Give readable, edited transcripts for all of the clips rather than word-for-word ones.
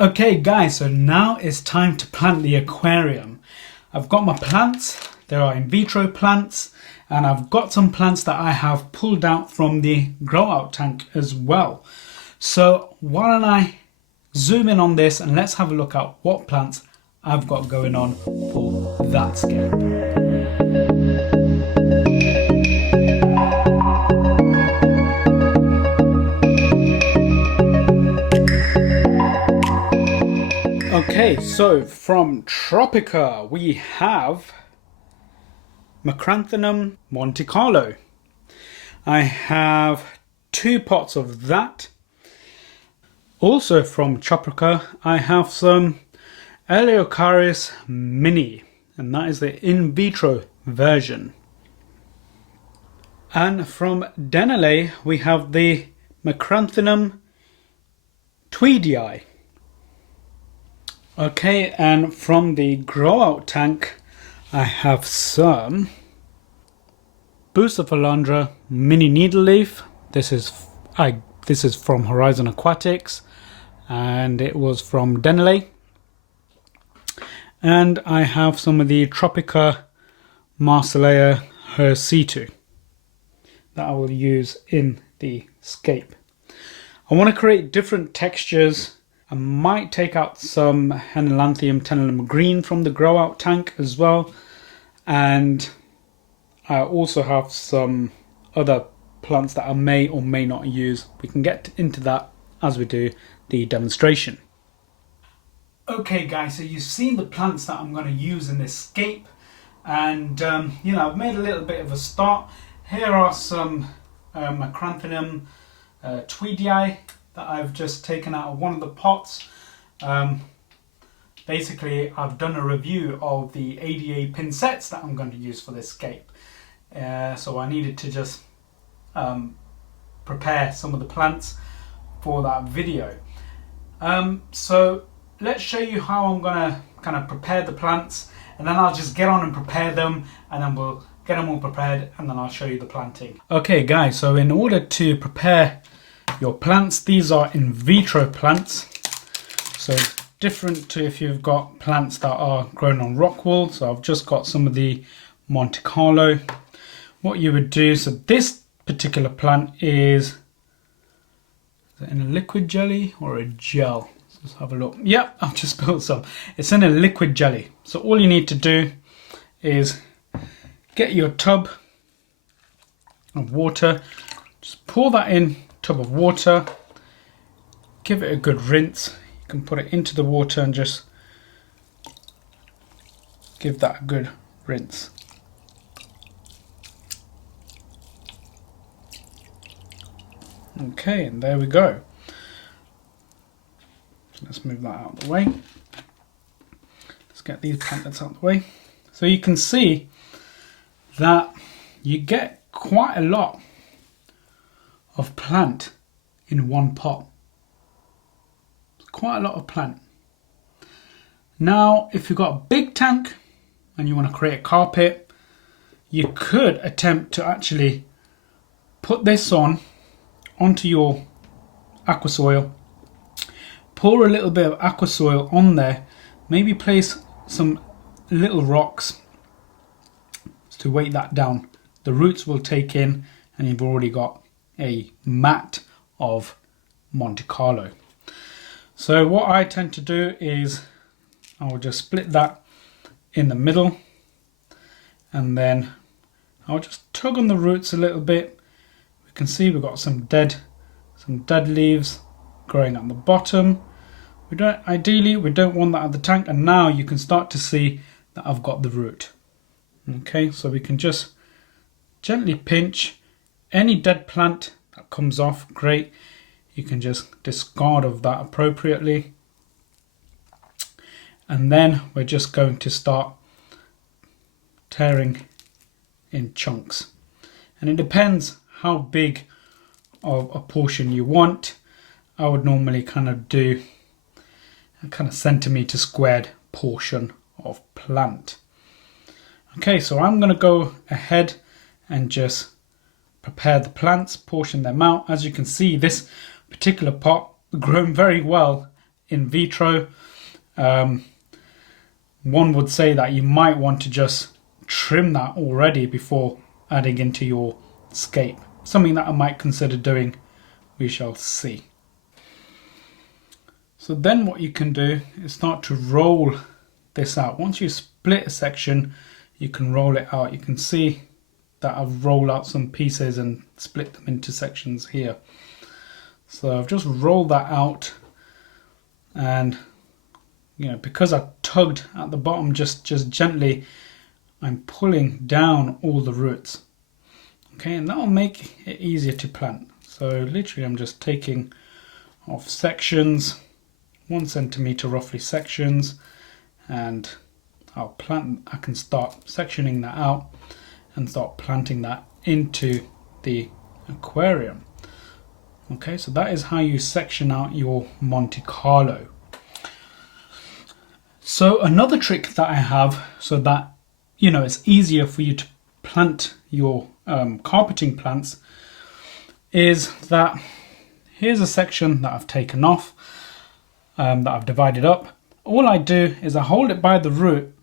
Okay guys, so now it's time to plant the aquarium. I've got my plants, there are in vitro plants, and I've got some plants that I have pulled out from the grow out tank as well. So why don't I zoom in on this and let's have a look at what plants I've got going on for that scape. Okay, so from Tropica we have Macranthemum Monte Carlo. I have 2 pots of that. Also from Tropica I have some Eleocharis mini, and that is the in vitro version. And from Deneley we have the Macranthemum tweedii. Okay, and from the grow out tank I have some Bucephalandra mini needleleaf. This is from Horizon Aquatics and it was from Deneley. And I have some of the Tropica Marsilea hirsuta that I will use in the scape. I want to create different textures. I might take out some Helanthium tenellum green from the grow out tank as well, and I also have some other plants that I may or may not use. We can get into that as we do the demonstration. Okay guys, so you've seen the plants that I'm going to use in this scape, and you know, I've made a little bit of a start. Here are some Macranthemum tweedii that I've just taken out of one of the pots. Basically I've done a review of the ADA pin sets that I'm going to use for this scape, so I needed to just prepare some of the plants for that video. So let's show you how I'm going to kind of prepare the plants, and then I'll just get on and prepare them, and then we'll get them all prepared and then I'll show you the planting. Okay guys, so in order to prepare your plants, these are in vitro plants, so different to if you've got plants that are grown on rock wool. So I've just got some of the Monte Carlo. What you would do, so this particular plant is it in a liquid jelly or a gel? Let's have a look. Yep, I've just spilled some. It's in a liquid jelly. So all you need to do is get your tub of water, just pour that in tub of water, give it a good rinse. You can put it into the water and just give that a good rinse. Okay, and there we go. So let's move that out of the way. Let's get these plants out of the way. So you can see that you get quite a lot of plant in one pot. Quite a lot of plant. Now if you've got a big tank and you want to create a carpet, you could attempt to actually put this onto your aqua soil, pour a little bit of aqua soil on there, maybe place some little rocks to weight that down. The roots will take in and you've already got a mat of Monte Carlo. So what I tend to do is I will just split that in the middle, and then I'll just tug on the roots a little bit. We can see we've got some dead leaves growing at the bottom. Ideally we don't want that at the tank, and now you can start to see that I've got the root. Okay, so we can just gently pinch any dead plant that comes off. Great, you can just discard of that appropriately, and then we're just going to start tearing in chunks, and it depends how big of a portion you want. I would normally kind of do a kind of centimeter squared portion of plant. Okay, so I'm going to go ahead and just prepare the plants, portion them out. As you can see, this particular pot grown very well in vitro. One would say that you might want to just trim that already before adding into your scape. Something that I might consider doing, we shall see. So then what you can do is start to roll this out. Once you split a section, you can roll it out. You can see that I've rolled out some pieces and split them into sections here. So I've just rolled that out, and because I tugged at the bottom just gently, I'm pulling down all the roots. Okay, and that will make it easier to plant. So literally I'm just taking off sections, 1 centimeter roughly sections, and I can start sectioning that out and start planting that into the aquarium. Okay, so that is how you section out your Monte Carlo. So another trick that I have, so that it's easier for you to plant your carpeting plants, is that here's a section that I've taken off, that I've divided up. All I do is I hold it by the root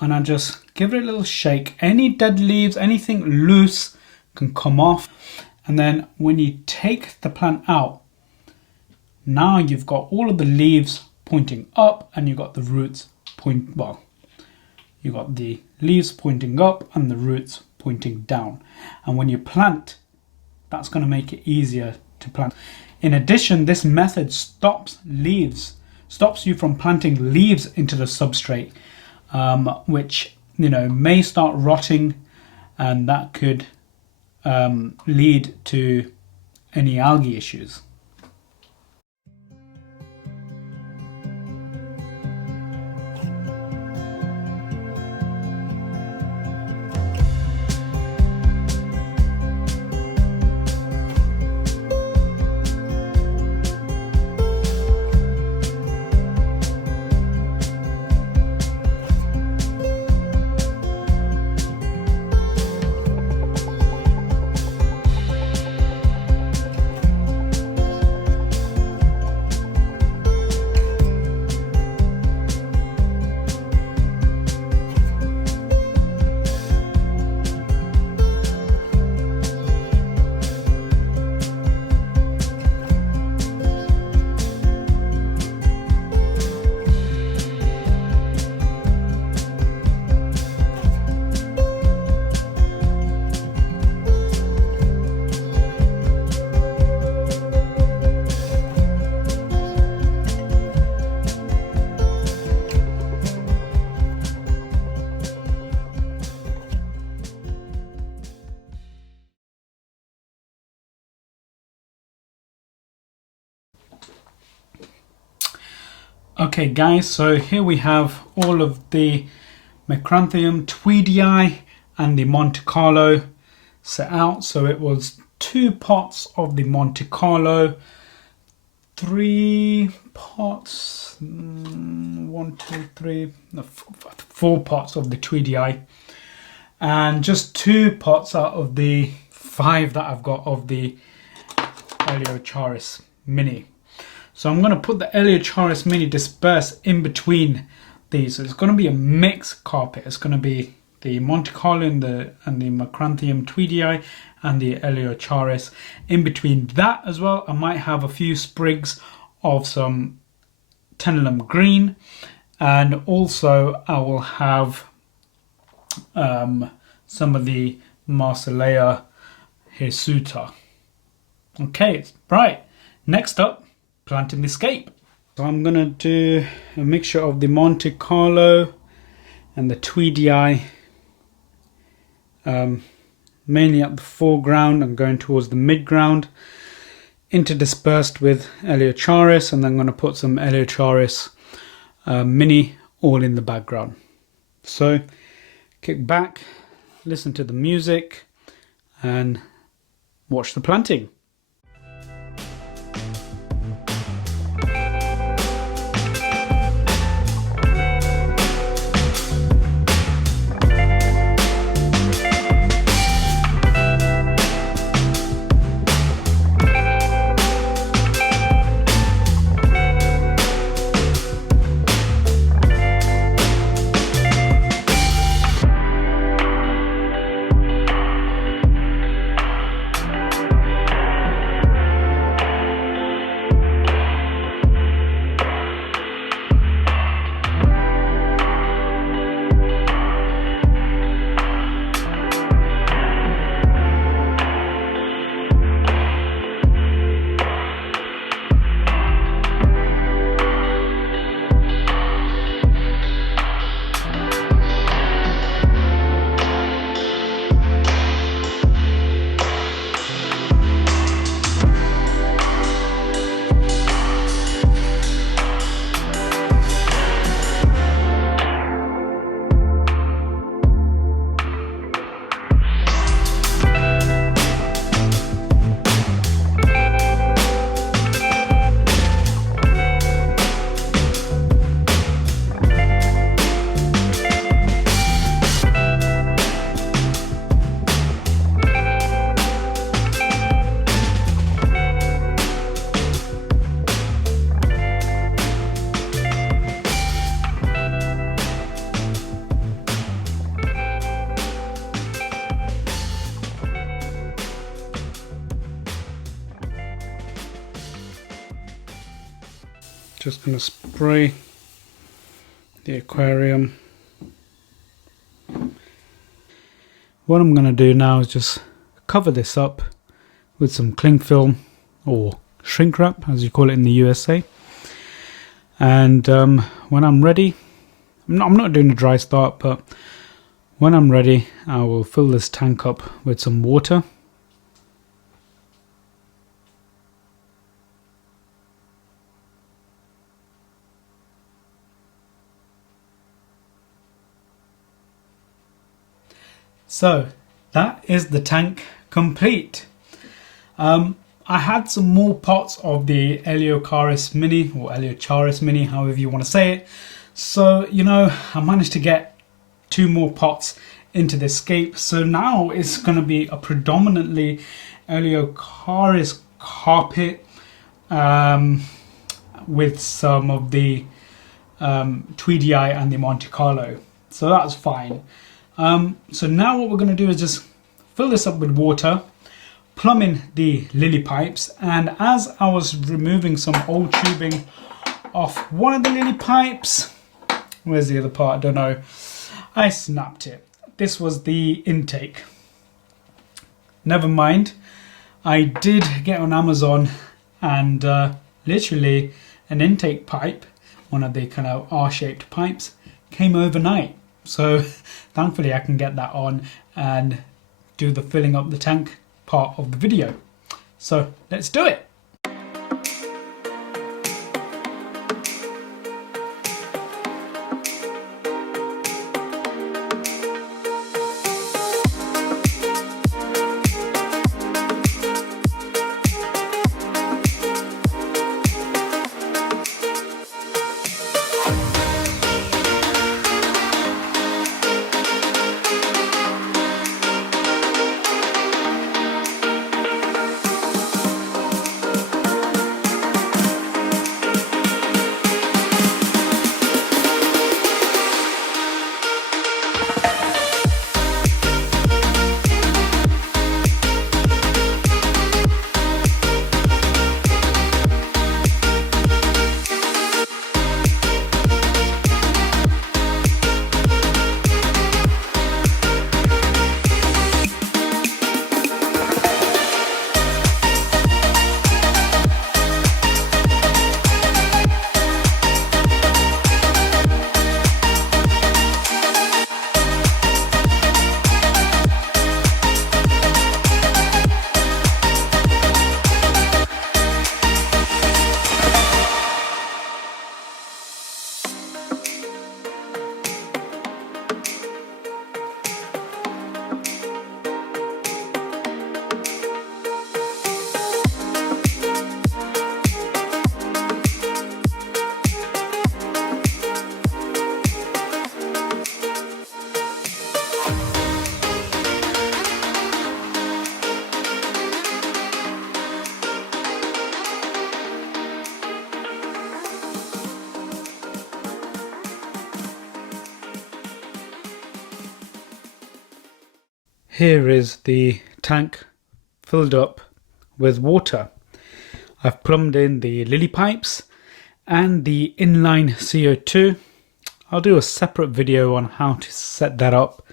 and I just give it a little shake. Any dead leaves, anything loose can come off. And then when you take the plant out, now you've got all of the leaves pointing up and you've got the roots you've got the leaves pointing up and the roots pointing down. And when you plant, that's going to make it easier to plant. In addition, this method stops you from planting leaves into the substrate, which may start rotting, and that could lead to any algae issues. Okay guys, so here we have all of the Macranthium tweedii and the Monte Carlo set out. So it was 2 pots of the Monte Carlo, 3 pots, 4 pots of the tweedii, and just 2 pots out of the 5 that I've got of the Eleocharis mini. So I'm going to put the Eleocharis mini dispersed in between these. So it's going to be a mixed carpet. It's going to be the Monte Carlo and the Macranthium tweedii and the Eleocharis. In between that as well, I might have a few sprigs of some tenellum green, and also I will have some of the Marsilea hirsuta. Okay, right. Next up, planting the scape. So I'm gonna do a mixture of the Monte Carlo and the tweedii, mainly at the foreground and going towards the midground, interdispersed with Eleocharis, and then I'm going to put some Eleocharis mini all in the background. So kick back, listen to the music, and watch the planting. Just going to spray the aquarium. What I'm going to do now is just cover this up with some cling film, or shrink wrap as you call it in the USA. And when I'm ready, I'm not doing a dry start, but when I'm ready I will fill this tank up with some water. So that is the tank complete. I had some more pots of the Eleocharis mini, or Eleocharis mini, however you want to say it. So, you know, I managed to get 2 more pots into this scape. So now it's going to be a predominantly Eleocharis carpet with some of the Tweedy Eye and the Monte Carlo. So that's fine. So now what we're going to do is just fill this up with water, plumb in the lily pipes, and as I was removing some old tubing off one of the lily pipes, where's the other part, I don't know, I snapped it. This was the intake. Never mind, I did get on Amazon and literally an intake pipe, one of the kind of R-shaped pipes, came overnight. So thankfully I can get that on and do the filling up the tank part of the video. So let's do it. Here is the tank filled up with water. I've plumbed in the lily pipes and the inline CO2. I'll do a separate video on how to set that up.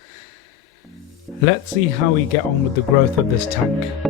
Let's see how we get on with the growth of this tank.